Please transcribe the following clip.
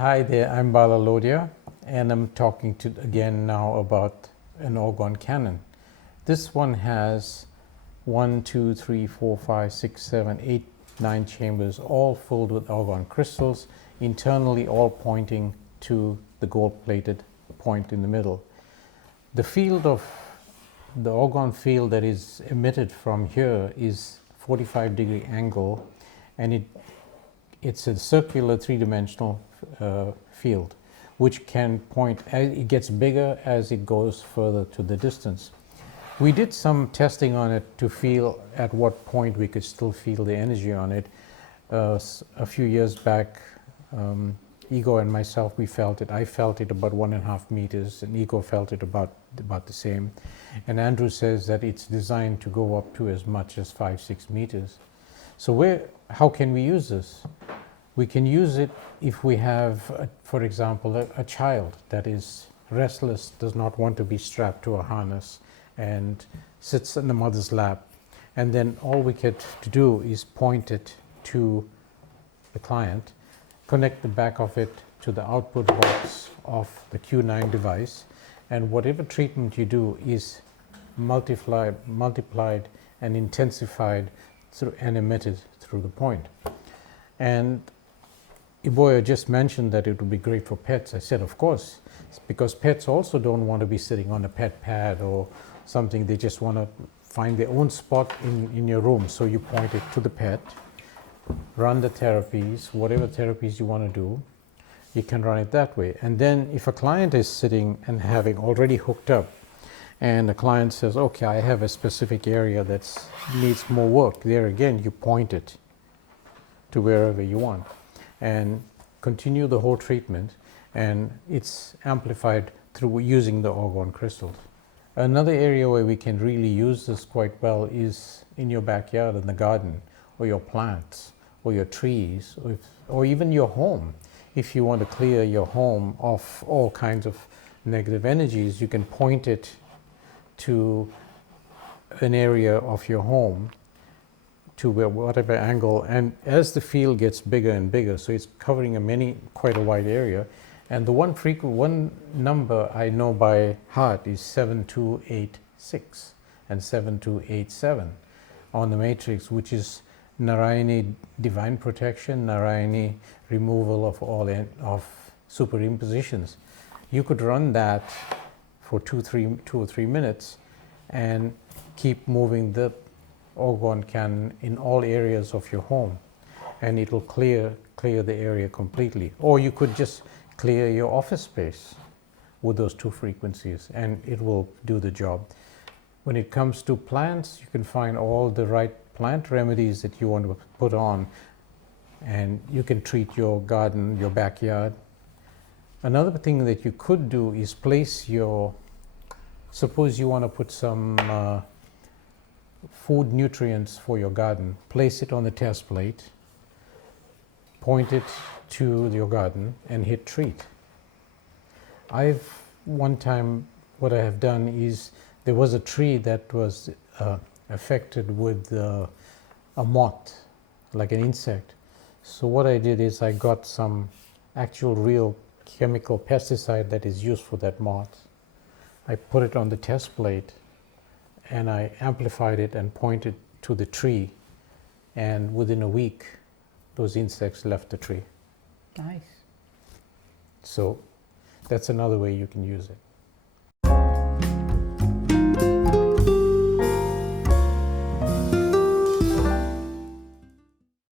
Hi there, I'm Bala Lodhia, and I'm talking to again now about an Orgone Canon. This one has 1, 2, 3, 4, 5, 6, 7, 8, 9 chambers, all filled with Orgone crystals, internally all pointing to the gold-plated point in the middle. The field of the Orgone field that is emitted from here is 45-degree angle, and it's a circular three-dimensional field, which can point, as it gets bigger as it goes further to the distance. We did some testing on it to feel at what point we could still feel the energy on it. A few years back, Ego and myself, we felt it. I felt it about 1.5 meters, and Ego felt it about the same. And Andrew says that it's designed to go up to as much as 5-6 meters. So how can we use this? We can use it if we have, for example, a child that is restless, does not want to be strapped to a harness, and sits in the mother's lap. And then all we get to do is point it to the client, connect the back of it to the output box of the Q9 device, and whatever treatment you do is multiplied and intensified and emitted through the point. And Iboya just mentioned that it would be great for pets. I said, of course, because pets also don't want to be sitting on a pet pad or something. They just want to find their own spot in your room. So you point it to the pet, run the therapies, whatever therapies you want to do, you can run it that way. And then if a client is sitting and having already hooked up, and the client says, okay, I have a specific area that needs more work, there again, you point it to wherever you want and continue the whole treatment, and it's amplified through using the Orgone crystals. Another area where we can really use this quite well is in your backyard, in the garden, or your plants, or your trees, or even your home. If you want to clear your home of all kinds of negative energies, you can point it to an area of your home, to whatever angle, and as the field gets bigger and bigger, so it's covering quite a wide area. And the one number I know by heart is 7286 and 7287 on the matrix, which is Narayani divine protection, Narayani removal of all of superimpositions. You could run that for 2 or 3 minutes and keep moving the Orgone Canon in all areas of your home, and it will clear the area completely. Or you could just clear your office space with those 2 frequencies, and it will do the job. When it comes to plants, you can find all the right plant remedies that you want to put on, and you can treat your garden, your backyard. Another thing that you could do is suppose you want to put some food nutrients for your garden, place it on the test plate, point it to your garden, and hit treat. One time, what I have done is, there was a tree that was affected with a moth, like an insect. So what I did is I got some actual real chemical pesticide that is used for that moth. I put it on the test plate, and I amplified it and pointed to the tree, and within a week those insects left the tree. Nice. So that's another way you can use it.